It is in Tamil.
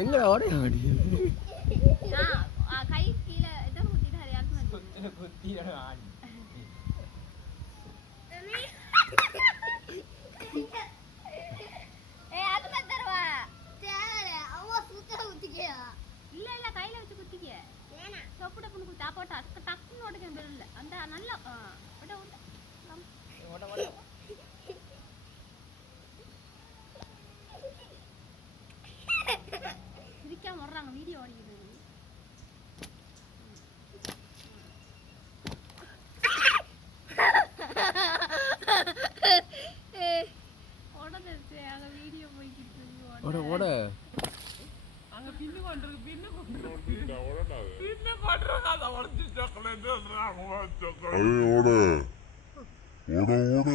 எங்க ஓட முடியுது கை கீழே எத்தனை குத்திட்டு ஹரியாக்கு குத்தி ஆடி இல்ல கையில வச்சு குத்திக்க டப்பு டப்புன்னு குத்தா போட்டா டக்குன்னு ஓடுக்க இல்ல அந்த நல்லா ஓட ஓட ஓட சிரிக்காம வர்றாங்க வீடியோ ஓடிக்கிட்டு ஓடச்சு அங்க வீடியோ போய்கிட்டு ஓட ஓட அங்க பின்னு கொண்டிருக்கு பின்னு பண்றாங்க அத உடைச்சு சாக்லேட் ஓட ஓட ஓட